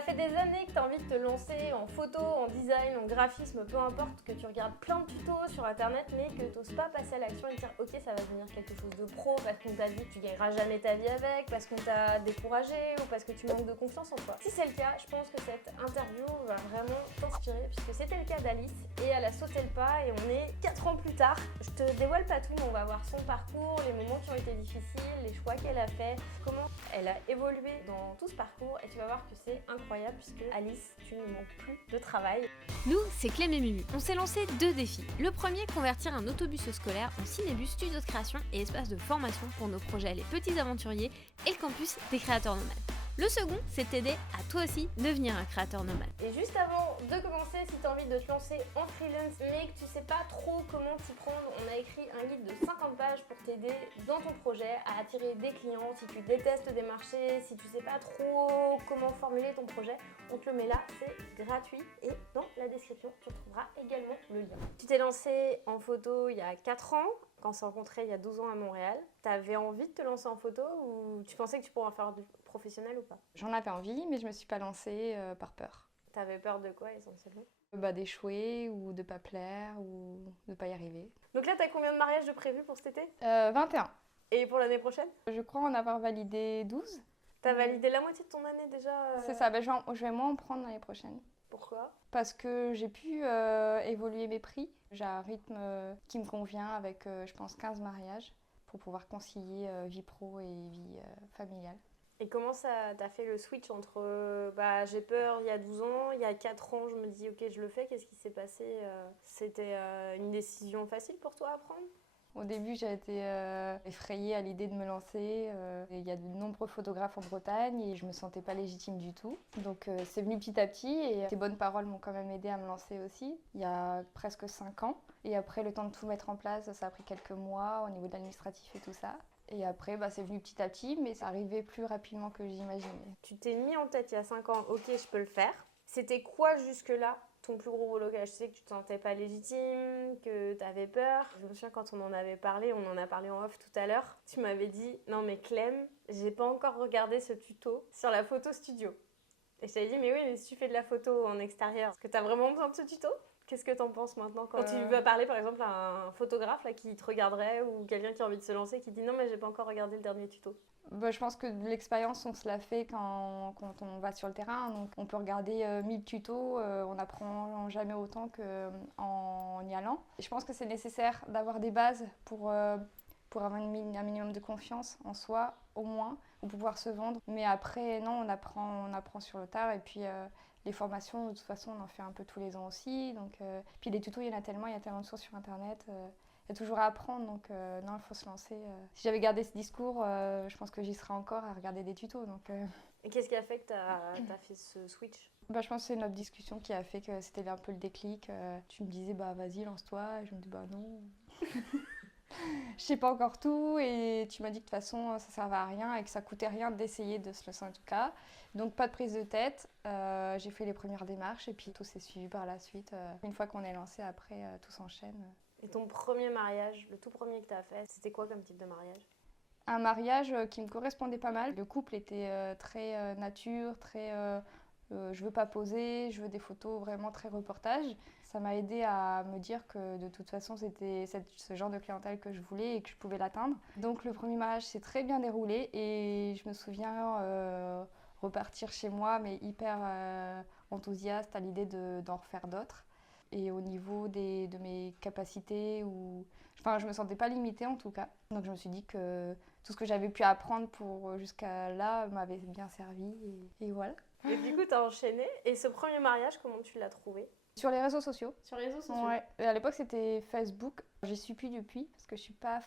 Ça fait des années que tu as envie de te lancer en photo, en design, en graphisme, peu importe, que tu regardes plein de tutos sur internet mais que tu n'oses pas passer à l'action et te dire ok, ça va devenir quelque chose de pro parce qu'on t'a dit que tu gagneras jamais ta vie avec, parce qu'on t'a découragé ou parce que tu manques de confiance en toi. Si c'est le cas, je pense que cette interview va vraiment t'inspirer puisque c'était le cas d'Alice et elle a sauté le pas et on est 4 ans plus tard. Je te dévoile pas tout mais on va voir son parcours, les moments qui ont été difficiles, les choix qu'elle a fait, comment elle a évolué dans tout ce parcours et tu vas voir que c'est incroyable puisque Alice, tu ne manques plus de travail. Nous, c'est Clem et Mumu. On s'est lancé 2 défis. Le premier, convertir un autobus scolaire en cinébus, studio de création et espace de formation pour nos projets Les Petits Aventuriers et le campus des créateurs nomades. Le second, c'est t'aider à toi aussi devenir un créateur nomade. Et juste avant de commencer, si tu as envie de te lancer en freelance mais que tu sais pas trop comment t'y prendre, on a écrit un guide de 50 pages pour t'aider dans ton projet à attirer des clients. Si tu détestes démarcher, si tu sais pas trop comment formuler ton projet, on te le met là, c'est gratuit et dans la description tu retrouveras également le lien. Tu t'es lancé en photo il y a 4 ans. Quand on s'est rencontrés il y a 12 ans à Montréal, t'avais envie de te lancer en photo ou tu pensais que tu pourrais en faire du professionnel ou pas? J'en avais envie, mais je me suis pas lancée par peur. T'avais peur de quoi essentiellement? D'échouer ou de pas plaire ou de pas y arriver. Donc là, t'as combien de mariages de prévus pour cet été? 21. Et pour l'année prochaine? Je crois en avoir validé 12. T'as validé la moitié de ton année déjà? C'est ça, je vais moins en prendre l'année prochaine. Pourquoi? Parce que j'ai pu évoluer mes prix. J'ai un rythme qui me convient avec, je pense, 15 mariages pour pouvoir concilier vie pro et vie familiale. Et comment ça t'as fait le switch entre j'ai peur il y a 12 ans, il y a 4 ans je me dis ok je le fais, qu'est-ce qui s'est passé? C'était une décision facile pour toi à prendre? Au début, j'ai été effrayée à l'idée de me lancer. Il y a de nombreux photographes en Bretagne et je me sentais pas légitime du tout. Donc c'est venu petit à petit et tes bonnes paroles m'ont quand même aidée à me lancer aussi. Il y a presque 5 ans. Et après, le temps de tout mettre en place, ça a pris quelques mois au niveau de l'administratif et tout ça. Et après, c'est venu petit à petit, mais ça arrivait plus rapidement que j'imaginais. Tu t'es mis en tête il y a 5 ans, ok je peux le faire. C'était quoi jusque-là ton plus gros blocage? Je sais que tu te sentais pas légitime, que tu avais peur. Je me souviens quand on en avait parlé, on en a parlé en off tout à l'heure, tu m'avais dit « Non mais Clem, j'ai pas encore regardé ce tuto sur la photo studio. » Et je t'avais dit « Mais oui, mais si tu fais de la photo en extérieur, est-ce que tu as vraiment besoin de ce tuto ?» Qu'est-ce que t'en penses maintenant quand tu vas parler par exemple à un photographe là, qui te regarderait ou quelqu'un qui a envie de se lancer qui dit « Non mais j'ai pas encore regardé le dernier tuto ». Je pense que de l'expérience, on se la fait quand on va sur le terrain. Donc, on peut regarder 1000 tutos, on n'apprend jamais autant qu'en y allant. Et je pense que c'est nécessaire d'avoir des bases pour avoir un minimum de confiance en soi, au moins, pour pouvoir se vendre. Mais après, non, on apprend sur le tard. Et puis, les formations, de toute façon, on en fait un peu tous les ans aussi. Donc, puis les tutos, il y en a tellement de sources sur Internet. Il y a toujours à apprendre, donc non, il faut se lancer. Si j'avais gardé ce discours, je pense que j'y serais encore à regarder des tutos. Et qu'est-ce qui a fait que tu as fait ce switch? Je pense que c'est notre discussion qui a fait que c'était un peu le déclic. Tu me disais, vas-y, lance-toi. Et je me dis, non. Je sais pas encore tout. Et tu m'as dit que de toute façon, ça servait à rien et que ça coûtait rien d'essayer de se lancer en tout cas. Donc, pas de prise de tête. J'ai fait les premières démarches et puis tout s'est suivi par la suite. Une fois qu'on est lancé, après, tout s'enchaîne. Et ton premier mariage, le tout premier que tu as fait, c'était quoi comme type de mariage? Un mariage qui me correspondait pas mal. Le couple était très nature, très je veux pas poser, je veux des photos vraiment très reportage. Ça m'a aidé à me dire que de toute façon c'était ce genre de clientèle que je voulais et que je pouvais l'atteindre. Donc le premier mariage s'est très bien déroulé et je me souviens repartir chez moi mais hyper enthousiaste à l'idée d'en refaire d'autres. Et au niveau de mes capacités, je me sentais pas limitée en tout cas. Donc je me suis dit que tout ce que j'avais pu apprendre jusqu'à là m'avait bien servi et voilà. Et du coup, tu as enchaîné. Et ce premier mariage, comment tu l'as trouvé? Sur les réseaux sociaux. Sur les réseaux sociaux? Ouais. Et à l'époque, c'était Facebook. J'y suis plus depuis parce que je suis pas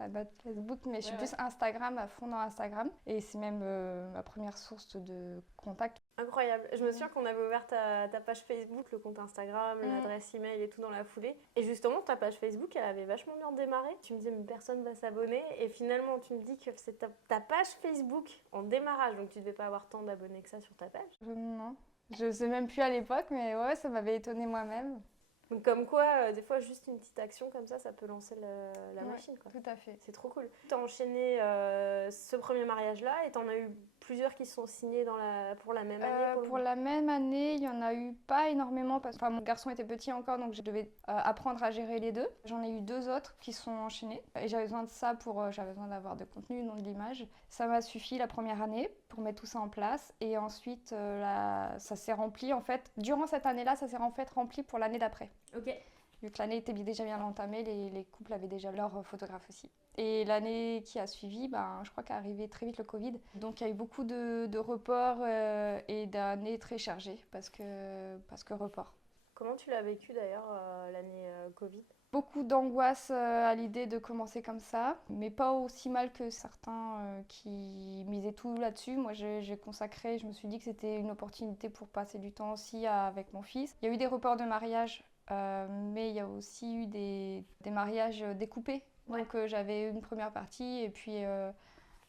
de Facebook, mais je suis plus Instagram, à fond dans Instagram. Et c'est même ma première source de contact. Incroyable. Je me souviens qu'on avait ouvert ta page Facebook, le compte Instagram, l'adresse email et tout dans la foulée. Et justement, ta page Facebook, elle avait vachement bien démarré. Tu me disais, mais personne va s'abonner. Et finalement, tu me dis que c'est ta page Facebook en démarrage. Donc, tu devais pas avoir tant d'abonnés que ça sur ta page. Non. Je sais même plus à l'époque, mais ouais, ça m'avait étonnée moi-même. Donc comme quoi, des fois, juste une petite action comme ça peut lancer la machine, quoi. Tout à fait. C'est trop cool. Tu as enchaîné ce premier mariage-là et tu en as eu plusieurs qui sont signés pour la même année Pour la même année, il n'y en a eu pas énormément parce que mon garçon était petit encore, donc je devais apprendre à gérer les deux. J'en ai eu 2 autres qui sont enchaînés et j'avais besoin de ça j'avais besoin d'avoir de contenu, non de l'image. Ça m'a suffi la première année pour mettre tout ça en place et ensuite ça s'est rempli en fait. Durant cette année-là, ça s'est en fait rempli pour l'année d'après. Ok. Vu que l'année était déjà bien entamée, les couples avaient déjà leur photographe aussi. Et l'année qui a suivi, je crois qu'arrivait très vite le Covid. Donc il y a eu beaucoup de reports et d'années très chargées parce que report. Comment tu l'as vécu d'ailleurs l'année Covid ? Beaucoup d'angoisse à l'idée de commencer comme ça, mais pas aussi mal que certains qui misaient tout là-dessus. Moi, j'ai consacré, je me suis dit que c'était une opportunité pour passer du temps aussi avec mon fils. Il y a eu des reports de mariage, mais il y a aussi eu des mariages découpés. Ouais. Donc j'avais une première partie et puis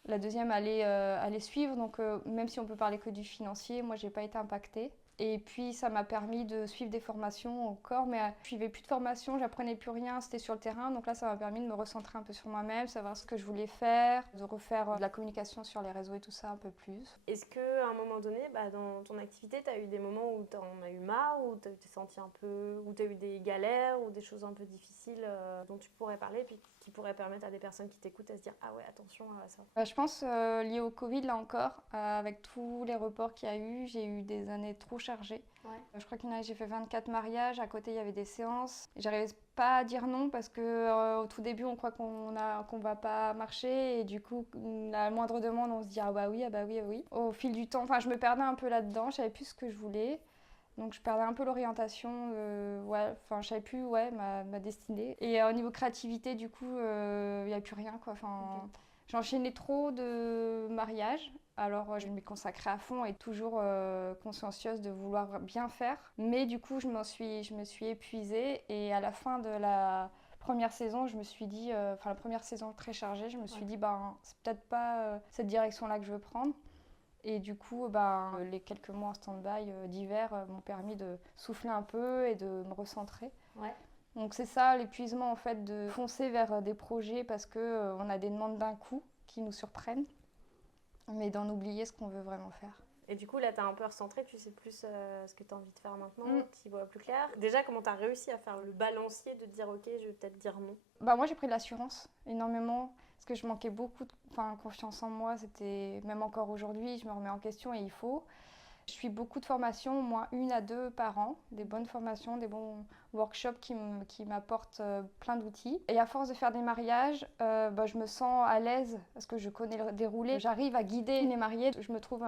la deuxième allait suivre. Donc même si on peut parler que du financier, moi, j'ai pas été impactée. Et puis ça m'a permis de suivre des formations encore, mais je suivais plus de formations, j'apprenais plus rien, c'était sur le terrain. Donc là, ça m'a permis de me recentrer un peu sur moi-même, savoir ce que je voulais faire, de refaire de la communication sur les réseaux et tout ça un peu plus. Est-ce qu'à un moment donné, dans ton activité, tu as eu des moments où tu en as eu marre, où tu t'es senti un peu, où tu as eu des galères, ou des choses un peu difficiles dont tu pourrais parler, puis qui pourraient permettre à des personnes qui t'écoutent à se dire « Ah ouais, attention à ça ». Je pense lié au Covid, là encore, avec tous les reports qu'il y a eu, j'ai eu des années trop chargées. Ouais. Je crois qu'une année, j'ai fait 24 mariages, à côté, il y avait des séances. J'arrivais pas à dire non parce qu'au tout début, on croit qu'on va pas marcher et du coup, la moindre demande, on se dit « Ah bah oui, ah bah oui, ah oui ». Au fil du temps, je me perdais un peu là-dedans, je savais plus ce que je voulais. Donc je perdais un peu l'orientation, je savais plus ma destinée. Et au niveau créativité, du coup, il n'y a plus rien, quoi. Okay. J'enchaînais trop de mariages, alors je m'y consacrais à fond et toujours consciencieuse de vouloir bien faire. Mais du coup, je me suis épuisée et à la fin de la première saison, je me suis dit, la première saison très chargée, je me suis dit, c'est peut-être pas cette direction-là que je veux prendre. Et du coup, les quelques mois en stand-by d'hiver m'ont permis de souffler un peu et de me recentrer. Ouais. Donc c'est ça l'épuisement en fait, de foncer vers des projets parce qu'on a des demandes d'un coup qui nous surprennent, mais d'en oublier ce qu'on veut vraiment faire. Et du coup, là, tu as un peu recentré, tu sais plus ce que tu as envie de faire maintenant, tu y vois plus clair. Déjà, comment tu as réussi à faire le balancier de dire « Ok, je vais peut-être dire non ». Moi, j'ai pris de l'assurance énormément. Parce que je manquais beaucoup de confiance en moi, c'était même encore aujourd'hui, je me remets en question et il faut. Je suis beaucoup de formations, au moins 1 à 2 par an, des bonnes formations, des bons workshops qui m'apportent plein d'outils. Et à force de faire des mariages, je me sens à l'aise parce que je connais le déroulé. J'arrive à guider les mariés, je me trouve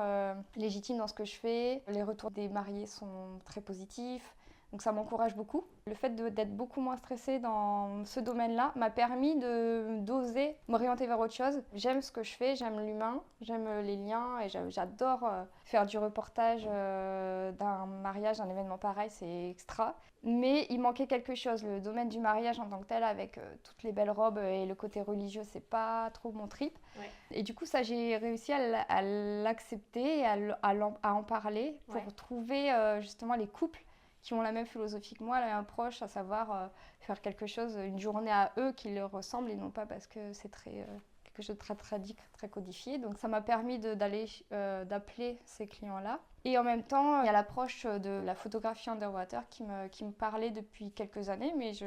légitime dans ce que je fais. Les retours des mariés sont très positifs. Donc ça m'encourage beaucoup. Le fait d'être beaucoup moins stressée dans ce domaine-là m'a permis d'oser m'orienter vers autre chose. J'aime ce que je fais, j'aime l'humain, j'aime les liens et j'adore faire du reportage d'un mariage, d'un événement pareil, c'est extra. Mais il manquait quelque chose. Le domaine du mariage en tant que tel, avec toutes les belles robes et le côté religieux, c'est pas trop mon trip. Ouais. Et du coup, ça, j'ai réussi à l'accepter et à en parler pour trouver justement les couples qui ont la même philosophie que moi, la même approche, à savoir faire quelque chose, une journée à eux qui leur ressemble et non pas parce que c'est quelque chose de très tradit, très codifié. Donc ça m'a permis d'appeler ces clients-là. Et en même temps, il y a l'approche de la photographie underwater qui me parlait depuis quelques années, mais je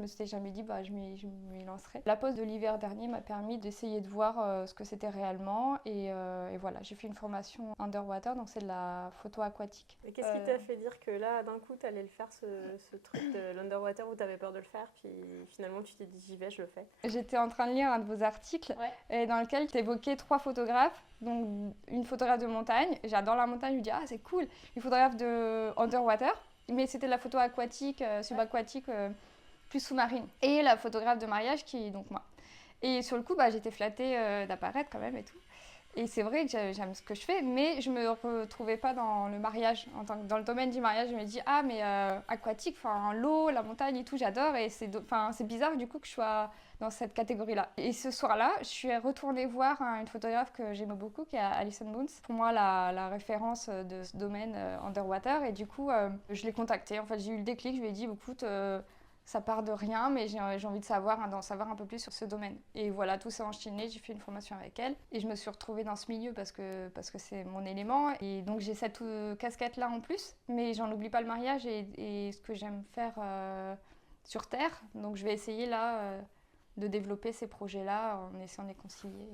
me suis jamais dit je m'y lancerai. La pause de l'hiver dernier m'a permis d'essayer de voir ce que c'était réellement et voilà, j'ai fait une formation underwater, donc c'est de la photo aquatique. Et qu'est-ce qui t'a fait dire que là, d'un coup, tu allais le faire, ce truc de l'underwater où tu avais peur de le faire, puis finalement tu t'es dit j'y vais, je le fais? J'étais en train de lire un de vos articles dans lequel tu évoquais 3 photographes. Donc une photographe de montagne, j'adore la montagne, je me dis c'est cool, une photographe de underwater, mais c'était de la photo aquatique, subaquatique, plus sous-marine. Et la photographe de mariage qui est donc moi. Et sur le coup, j'étais flattée d'apparaître quand même et tout. Et c'est vrai que j'aime ce que je fais, mais je me retrouvais pas dans le mariage. Dans le domaine du mariage, je me dis ah mais aquatique, enfin l'eau, la montagne et tout, j'adore. Et c'est bizarre du coup que je sois dans cette catégorie-là. Et ce soir-là, je suis retournée voir une photographe que j'aime beaucoup, qui est Alison Boons. Pour moi, la référence de ce domaine underwater. Et du coup, je l'ai contactée. En fait, j'ai eu le déclic. Je lui ai dit, écoute, ça part de rien, mais j'ai envie d'en savoir un peu plus sur ce domaine. Et voilà, tout s'est enchaîné. J'ai fait une formation avec elle. Et je me suis retrouvée dans ce milieu parce que c'est mon élément. Et donc, j'ai cette casquette-là en plus. Mais j'en oublie pas le mariage et ce que j'aime faire sur Terre. Donc, je vais essayer là... de développer ces projets-là en essayant de les concilier.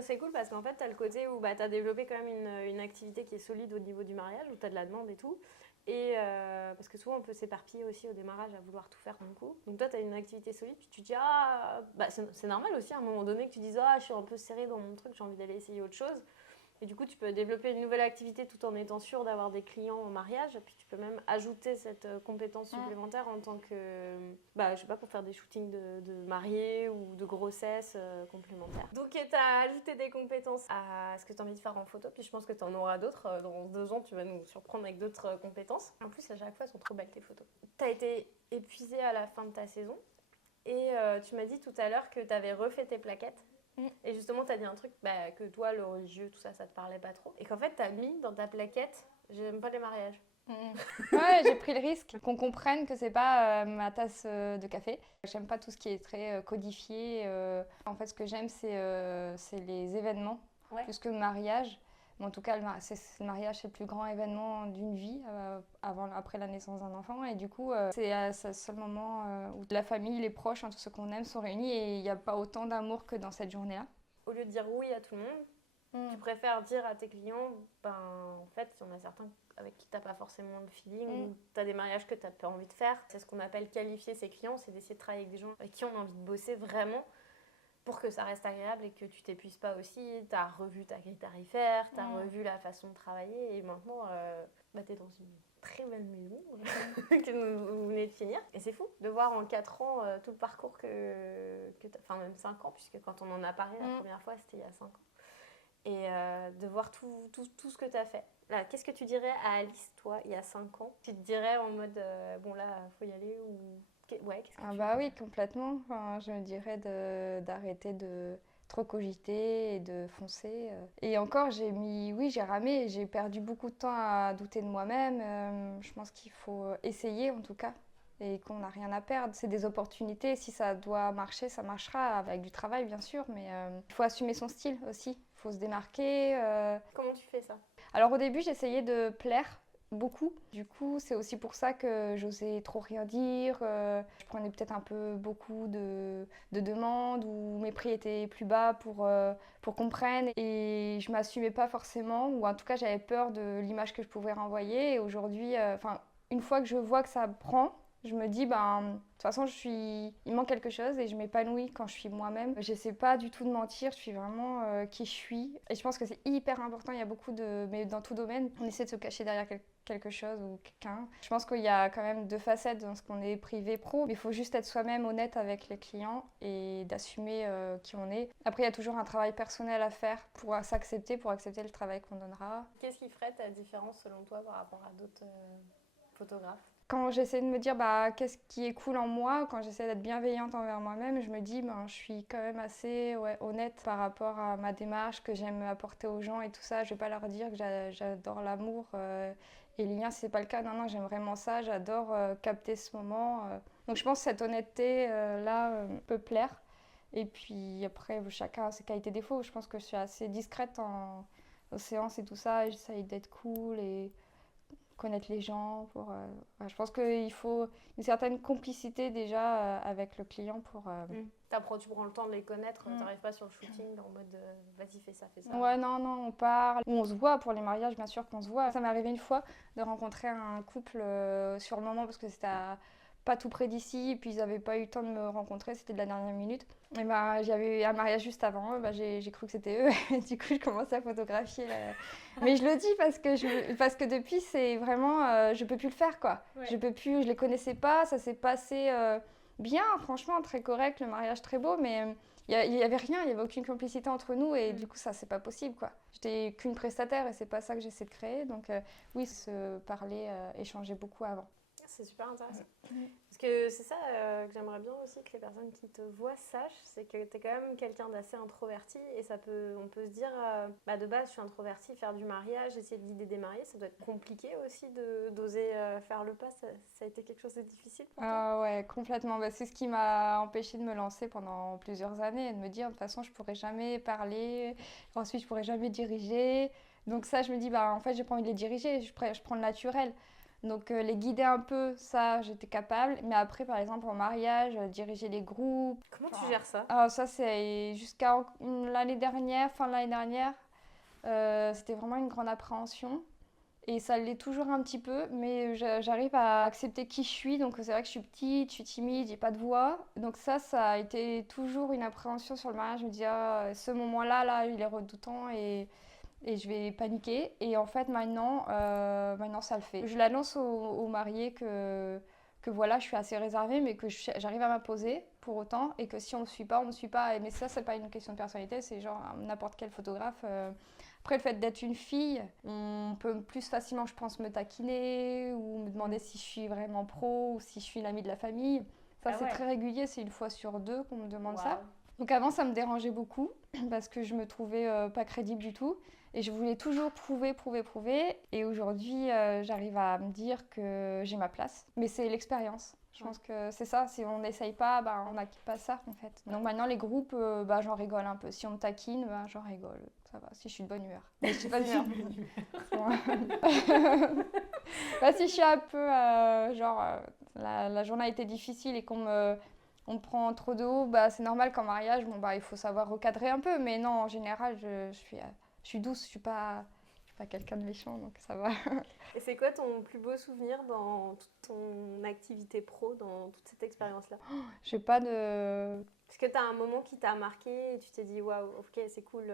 C'est cool parce qu'en fait, tu as le côté où tu as développé quand même une activité qui est solide au niveau du mariage, où tu as de la demande et tout. Et parce que souvent, on peut s'éparpiller aussi au démarrage à vouloir tout faire d'un coup. Donc toi, tu as une activité solide, puis tu te dis, c'est normal aussi à un moment donné que tu dises, je suis un peu serrée dans mon truc, j'ai envie d'aller essayer autre chose. Et du coup, tu peux développer une nouvelle activité tout en étant sûr d'avoir des clients au mariage. Puis tu peux même ajouter cette compétence supplémentaire en tant que, je sais pas, pour faire des shootings de mariés ou de grossesse complémentaires. Donc, tu as ajouté des compétences à ce que tu as envie de faire en photo. Puis je pense que tu en auras d'autres. Dans 2 ans, tu vas nous surprendre avec d'autres compétences. En plus, à chaque fois, elles sont trop belles tes photos. Tu as été épuisée à la fin de ta saison. Et tu m'as dit tout à l'heure que tu avais refait tes plaquettes. Et justement, tu as dit un truc que toi, le religieux, tout ça, ça te parlait pas trop. Et qu'en fait, tu as mis dans ta plaquette « J'aime pas les mariages ». Ouais, j'ai pris le risque qu'on comprenne que c'est pas ma tasse de café. J'aime pas tout ce qui est très codifié. En fait, ce que j'aime, c'est les événements, plus que le mariage. Mais en tout cas, le mariage, c'est le plus grand événement d'une vie, après la naissance d'un enfant. Et du coup, c'est le seul moment où la famille, les proches, tous ceux qu'on aime sont réunis. Et il n'y a pas autant d'amour que dans cette journée-là. Au lieu de dire oui à tout le monde, tu préfères dire à tes clients, en fait, il y en a certains avec qui tu n'as pas forcément le feeling, ou tu as des mariages que tu n'as pas envie de faire. C'est ce qu'on appelle qualifier ses clients, c'est d'essayer de travailler avec des gens avec qui on a envie de bosser vraiment, pour que ça reste agréable et que tu t'épuises pas aussi. Tu as revu ta grille tarifaire, tu as revu la façon de travailler et maintenant tu es dans une très belle maison que vous venez de finir. Et c'est fou de voir en 4 ans tout le parcours que enfin même 5 ans, puisque quand on en a parlé la première fois, c'était il y a 5 ans. Et de voir tout ce que tu as fait. Là, qu'est-ce que tu dirais à Alice, toi, il y a 5 ans? Tu te dirais en mode, bon là, faut y aller ou... Ouais, qu'est-ce que oui, complètement. Enfin, je me dirais d'arrêter de trop cogiter et de foncer. Et encore, j'ai ramé, j'ai perdu beaucoup de temps à douter de moi-même. Je pense qu'il faut essayer en tout cas et qu'on n'a rien à perdre. C'est des opportunités. Si ça doit marcher, ça marchera avec du travail bien sûr, mais il faut assumer son style aussi. Il faut se démarquer. Comment tu fais ça? Alors au début, j'essayais de plaire beaucoup. Du coup, c'est aussi pour ça que j'osais trop rien dire. Je prenais peut-être un peu beaucoup de demandes où mes prix étaient plus bas pour qu'on prenne. Et je m'assumais pas forcément, ou en tout cas, j'avais peur de l'image que je pouvais renvoyer. Et aujourd'hui, une fois que je vois que ça prend, je me dis, de toute façon, il manque quelque chose et je m'épanouis quand je suis moi-même. J'essaie pas du tout de mentir, je suis vraiment qui je suis. Et je pense que c'est hyper important, il y a mais dans tout domaine, on essaie de se cacher derrière quelque chose ou quelqu'un. Je pense qu'il y a quand même 2 facettes dans ce qu'on est privé-pro, mais il faut juste être soi-même honnête avec les clients et d'assumer qui on est. Après, il y a toujours un travail personnel à faire pour accepter le travail qu'on donnera. Qu'est-ce qui ferait ta différence selon toi par rapport à d'autres photographes? Quand j'essaie de me dire qu'est-ce qui est cool en moi, quand j'essaie d'être bienveillante envers moi-même, je me dis je suis quand même assez honnête par rapport à ma démarche, que j'aime apporter aux gens et tout ça. Je vais pas leur dire que j'adore l'amour et les liens, c'est pas le cas. Non, j'aime vraiment ça, j'adore capter ce moment. Donc je pense que cette honnêteté là peut plaire. Et puis après, chacun a ses qualités défauts. Je pense que je suis assez discrète aux séances et tout ça, et j'essaie d'être cool et connaître les gens. Je pense qu'il faut une certaine complicité déjà avec le client pour... Tu prends le temps de les connaître, t'arrives pas sur le shooting en mode vas-y fais ça. Ouais, non, on parle. On se voit pour les mariages, bien sûr qu'on se voit. Ça m'est arrivé une fois de rencontrer un couple sur le moment parce que c'était pas tout près d'ici, et puis ils n'avaient pas eu le temps de me rencontrer, c'était de la dernière minute. Et j'avais eu un mariage juste avant eux, j'ai cru que c'était eux, et du coup je commençais à photographier. Mais je le dis parce que depuis c'est vraiment, je peux plus le faire quoi. Ouais. Je les connaissais pas, ça s'est passé bien, franchement très correct, le mariage très beau, mais Il y avait rien, il y avait aucune complicité entre nous et du coup ça c'est pas possible quoi. J'étais qu'une prestataire et c'est pas ça que j'essaie de créer. Donc oui, se parler, échanger beaucoup avant. C'est super intéressant. Parce que c'est ça que j'aimerais bien aussi que les personnes qui te voient sachent, c'est que tu es quand même quelqu'un d'assez introverti et on peut se dire, de base je suis introvertie, faire du mariage, essayer de guider des mariés, ça doit être compliqué aussi d'oser faire le pas, ça a été quelque chose de difficile pour toi? Ouais, complètement. C'est ce qui m'a empêchée de me lancer pendant plusieurs années et de me dire de toute façon je pourrais jamais parler, ensuite je pourrais jamais diriger. Donc ça je me dis en fait j'ai pas envie de les diriger, je prends le naturel. Donc les guider un peu, ça j'étais capable. Mais après par exemple en mariage, diriger les groupes. Comment tu gères ça? Ça c'est jusqu'à l'année dernière, fin de l'année dernière, c'était vraiment une grande appréhension. Et ça l'est toujours un petit peu, mais j'arrive à accepter qui je suis. Donc c'est vrai que je suis petite, je suis timide, j'ai pas de voix. Donc ça a été toujours une appréhension sur le mariage. Je me dis, ce moment-là, là, il est redoutant et je vais paniquer. Et en fait, maintenant ça le fait. Je l'annonce aux mariés que voilà, je suis assez réservée, mais que j'arrive à m'imposer pour autant. Et que si on me suit pas, on me suit pas. Mais ça, c'est pas une question de personnalité, c'est genre n'importe quel photographe. Après, le fait d'être une fille, on peut plus facilement, je pense, me taquiner ou me demander si je suis vraiment pro ou si je suis une amie de la famille. Ça, c'est très régulier, c'est 1 fois sur 2 qu'on me demande ça. Donc avant, ça me dérangeait beaucoup parce que je me trouvais pas crédible du tout. Et je voulais toujours prouver. Et aujourd'hui, j'arrive à me dire que j'ai ma place. Mais c'est l'expérience. Je pense que c'est ça, si on n'essaye pas, on n'acquiert pas ça en fait. Donc maintenant les groupes, j'en rigole un peu. Si on me taquine, j'en rigole. Ça va, si je suis de bonne humeur. Mais je suis pas de humeur. Si je suis un peu, la journée a été difficile et on me prend trop de haut, c'est normal qu'en mariage, il faut savoir recadrer un peu. Mais non, en général, je suis douce, je suis pas quelqu'un de méchant, donc ça va. Et c'est quoi ton plus beau souvenir dans toute ton activité pro, dans toute cette expérience-là? J'ai pas de... Est-ce que tu as un moment qui t'a marqué et tu t'es dit waouh, ok, c'est cool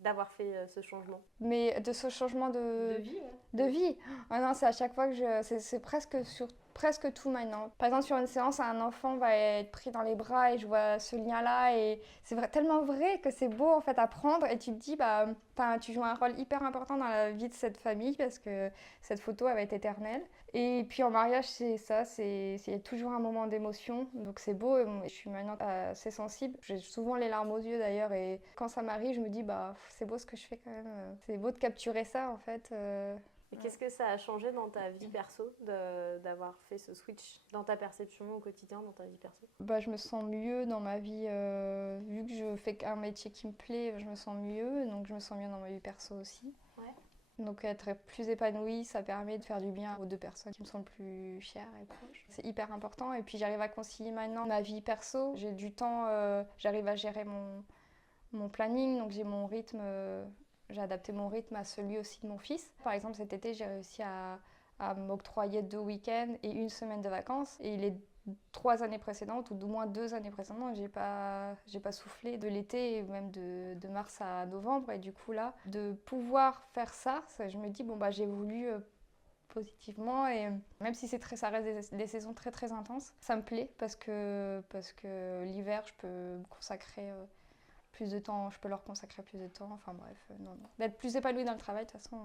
d'avoir fait ce changement? Mais de ce changement de vie, de vie. Non, c'est à chaque fois que c'est presque sur presque tout maintenant. Par exemple, sur une séance, un enfant va être pris dans les bras et je vois ce lien-là et c'est tellement vrai que c'est beau en fait à prendre et tu te dis tu joues un rôle hyper important dans la vie de cette famille parce que cette photo elle va être éternelle. Et puis en mariage, c'est ça, c'est toujours un moment d'émotion, donc c'est beau. Je suis maintenant assez sensible. J'ai souvent les larmes aux yeux d'ailleurs, et quand ça m'arrive, je me dis c'est beau ce que je fais quand même. C'est beau de capturer ça en fait. Et qu'est-ce que ça a changé dans ta vie perso d'avoir fait ce switch dans ta perception au quotidien, dans ta vie perso? Je me sens mieux dans ma vie, vu que je fais un métier qui me plaît, je me sens mieux, donc je me sens mieux dans ma vie perso aussi. Ouais. Donc être plus épanouie, ça permet de faire du bien aux 2 personnes qui me sont le plus chères et proches. C'est hyper important et puis j'arrive à concilier maintenant ma vie perso. J'ai du temps, j'arrive à gérer mon planning, donc j'ai mon rythme, j'ai adapté mon rythme à celui aussi de mon fils. Par exemple cet été j'ai réussi à m'octroyer 2 week-ends et 1 semaine de vacances et les 3 années précédentes, ou au moins 2 années précédentes, j'ai pas soufflé de l'été, même de mars à novembre. Et du coup, là, de pouvoir faire ça je me dis, j'ai voulu positivement. Et même si ça reste des saisons très très intenses, ça me plaît parce que l'hiver, je peux me consacrer plus de temps, je peux leur consacrer plus de temps. Enfin bref, non. D'être plus épanouie dans le travail, de toute façon,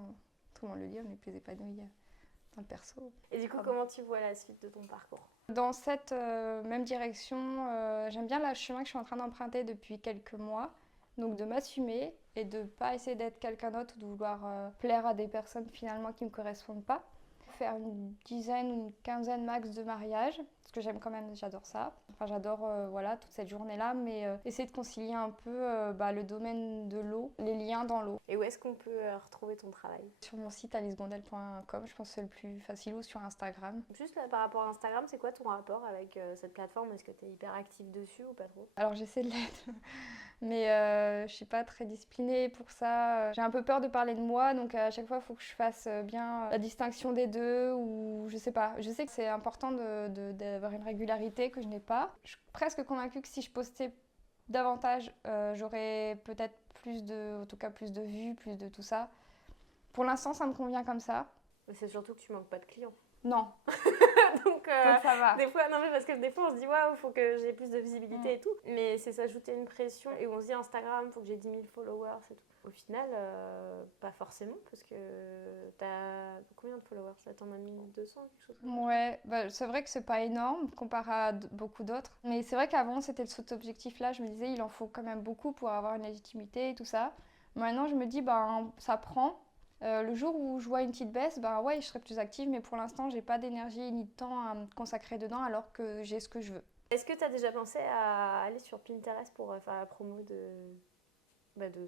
tout le monde le dit, on est plus épanouie dans le perso. Et du coup, comment tu vois la suite de ton parcours? Dans cette même direction, j'aime bien le chemin que je suis en train d'emprunter depuis quelques mois. Donc de m'assumer et de ne pas essayer d'être quelqu'un d'autre ou de vouloir plaire à des personnes finalement qui ne me correspondent pas. Faire une dizaine ou une quinzaine max de mariages, parce que j'aime quand même, j'adore ça. Enfin, j'adore toute cette journée-là, mais essayer de concilier un peu le domaine de l'eau, les liens dans l'eau. Et où est-ce qu'on peut retrouver ton travail? Sur mon site alicegondel.com, je pense que c'est le plus facile, ou sur Instagram. Juste là, par rapport à Instagram, c'est quoi ton rapport avec cette plateforme? Est-ce que tu es hyper active dessus ou pas trop? Alors j'essaie de l'être, mais je suis pas très disciplinée pour ça. J'ai un peu peur de parler de moi, donc à chaque fois il faut que je fasse bien la distinction des deux, ou je sais pas. Je sais que c'est important d'avoir une régularité que je n'ai pas. Je suis presque convaincue que si je postais davantage, j'aurais peut-être en tout cas plus de vues, plus de tout ça. Pour l'instant, ça me convient comme ça. C'est surtout que tu manques pas de clients. Non, Donc, donc ça va. des fois, non mais parce que des fois on se dit waouh, faut que j'ai plus de visibilité et tout, mais c'est s'ajouter une pression et on se dit Instagram, faut que j'ai 10 000 followers et tout. Au final, pas forcément parce que t'as combien de followers là? T'en as 1200 quelque chose comme ça? Ouais, bah, c'est vrai que c'est pas énorme comparé à beaucoup d'autres. Mais c'est vrai qu'avant, c'était cet objectif-là. Je me disais, il en faut quand même beaucoup pour avoir une légitimité et tout ça. Maintenant, je me dis, ben, ça prend. Le jour où je vois une petite baisse, ben ouais, je serai plus active. Mais pour l'instant, j'ai pas d'énergie ni de temps à me consacrer dedans alors que j'ai ce que je veux. Est-ce que t'as déjà pensé à aller sur Pinterest pour faire la promo de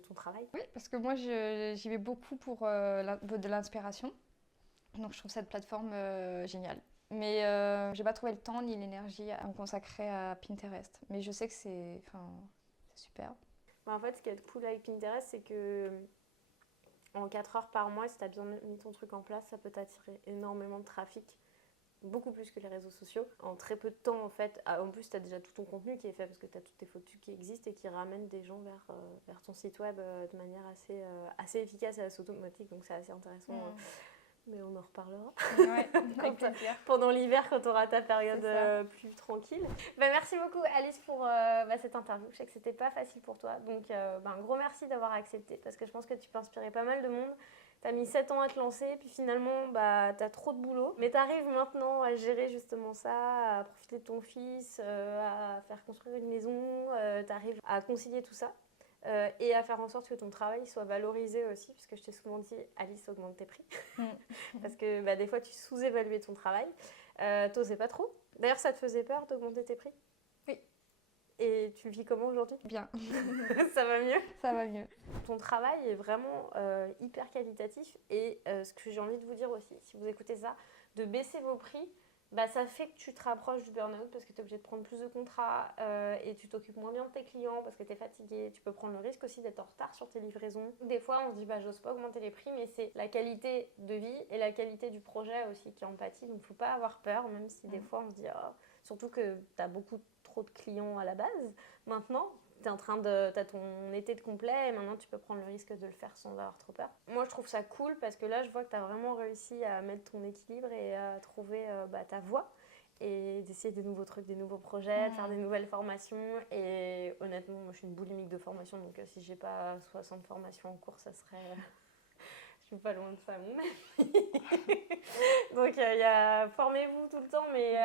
ton travail? Oui, parce que moi, j'y vais beaucoup pour de l'inspiration. Donc, je trouve cette plateforme géniale. Mais j'ai pas trouvé le temps ni l'énergie à me consacrer à Pinterest. Mais je sais que c'est super. Bah, en fait, ce qui est cool avec Pinterest, c'est que en 4 heures par mois, si tu as bien mis ton truc en place, ça peut t'attirer énormément de trafic, beaucoup plus que les réseaux sociaux. En très peu de temps, en fait, en plus, tu as déjà tout ton contenu qui est fait parce que tu as toutes tes photos qui existent et qui ramènent des gens vers ton site web de manière assez efficace et assez automatique. Donc, c'est assez intéressant. Mais on en reparlera. Ouais, avec plaisir. Pendant l'hiver, quand tu auras ta période plus tranquille. Bah, merci beaucoup Alice pour cette interview. Je sais que c'était pas facile pour toi. Donc un gros merci d'avoir accepté parce que je pense que tu peux inspirer pas mal de monde. Tu as mis 7 ans à te lancer, puis finalement tu as trop de boulot. Mais tu arrives maintenant à gérer justement ça, à profiter de ton fils, à faire construire une maison. Tu arrives à concilier tout ça. Et à faire en sorte que ton travail soit valorisé aussi, puisque je t'ai souvent dit, Alice, augmente tes prix. Parce que des fois, tu sous-évaluais ton travail. T'osais pas trop. D'ailleurs, ça te faisait peur d'augmenter tes prix? Oui. Et tu le vis comment aujourd'hui? Bien. Ça va mieux? Ça va mieux. Ton travail est vraiment hyper qualitatif. Et ce que j'ai envie de vous dire aussi, si vous écoutez ça, de baisser vos prix, ça fait que tu te rapproches du burn-out parce que tu es obligé de prendre plus de contrats et tu t'occupes moins bien de tes clients parce que tu es fatigué. Tu peux prendre le risque aussi d'être en retard sur tes livraisons. Des fois, on se dit j'ose pas augmenter les prix, mais c'est la qualité de vie et la qualité du projet aussi qui en pâtit. Donc, il ne faut pas avoir peur, même si des fois, on se dit surtout que tu as beaucoup trop de clients à la base. Maintenant, t'as ton été de complet et maintenant tu peux prendre le risque de le faire sans avoir trop peur. Moi je trouve ça cool parce que là je vois que t'as vraiment réussi à mettre ton équilibre et à trouver ta voie et d'essayer des nouveaux trucs, des nouveaux projets, de faire des nouvelles formations et honnêtement moi je suis une boulimique de formation donc si j'ai pas 60 formations en cours ça serait... Je suis pas loin de ça mon ami. Donc formez-vous tout le temps mais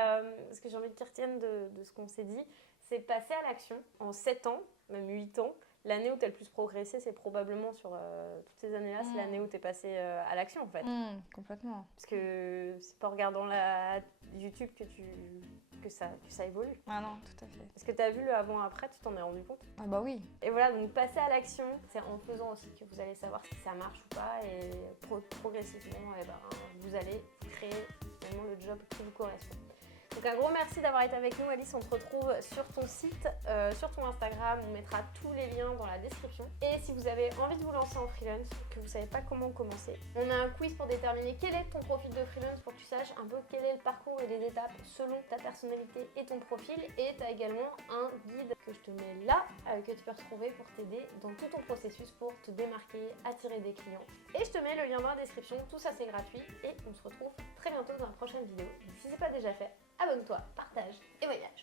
ce que j'ai envie que tu retiennes de ce qu'on s'est dit, c'est passer à l'action. En 7 ans, même 8 ans, l'année où tu as le plus progressé, c'est probablement sur toutes ces années-là, c'est l'année où tu es passé à l'action en fait. Complètement. Parce que c'est pas en regardant la YouTube que ça évolue. Ah non, tout à fait. Parce que tu as vu le avant-après, tu t'en es rendu compte. Ah bah oui. Et voilà, donc passer à l'action, c'est en faisant aussi que vous allez savoir si ça marche ou pas et progressivement, vous allez créer finalement le job qui vous correspond. Donc un gros merci d'avoir été avec nous Alice, on te retrouve sur ton site, sur ton Instagram, on mettra tous les liens dans la description. Et si vous avez envie de vous lancer en freelance, que vous ne savez pas comment commencer, on a un quiz pour déterminer quel est ton profil de freelance pour que tu saches un peu quel est le parcours et les étapes selon ta personnalité et ton profil. Et tu as également un guide que je te mets là, que tu peux retrouver pour t'aider dans tout ton processus pour te démarquer, attirer des clients. Et je te mets le lien dans la description, tout ça c'est gratuit et on se retrouve très bientôt dans la prochaine vidéo. Donc si ce n'est pas déjà fait, abonne-toi, partage et voyage.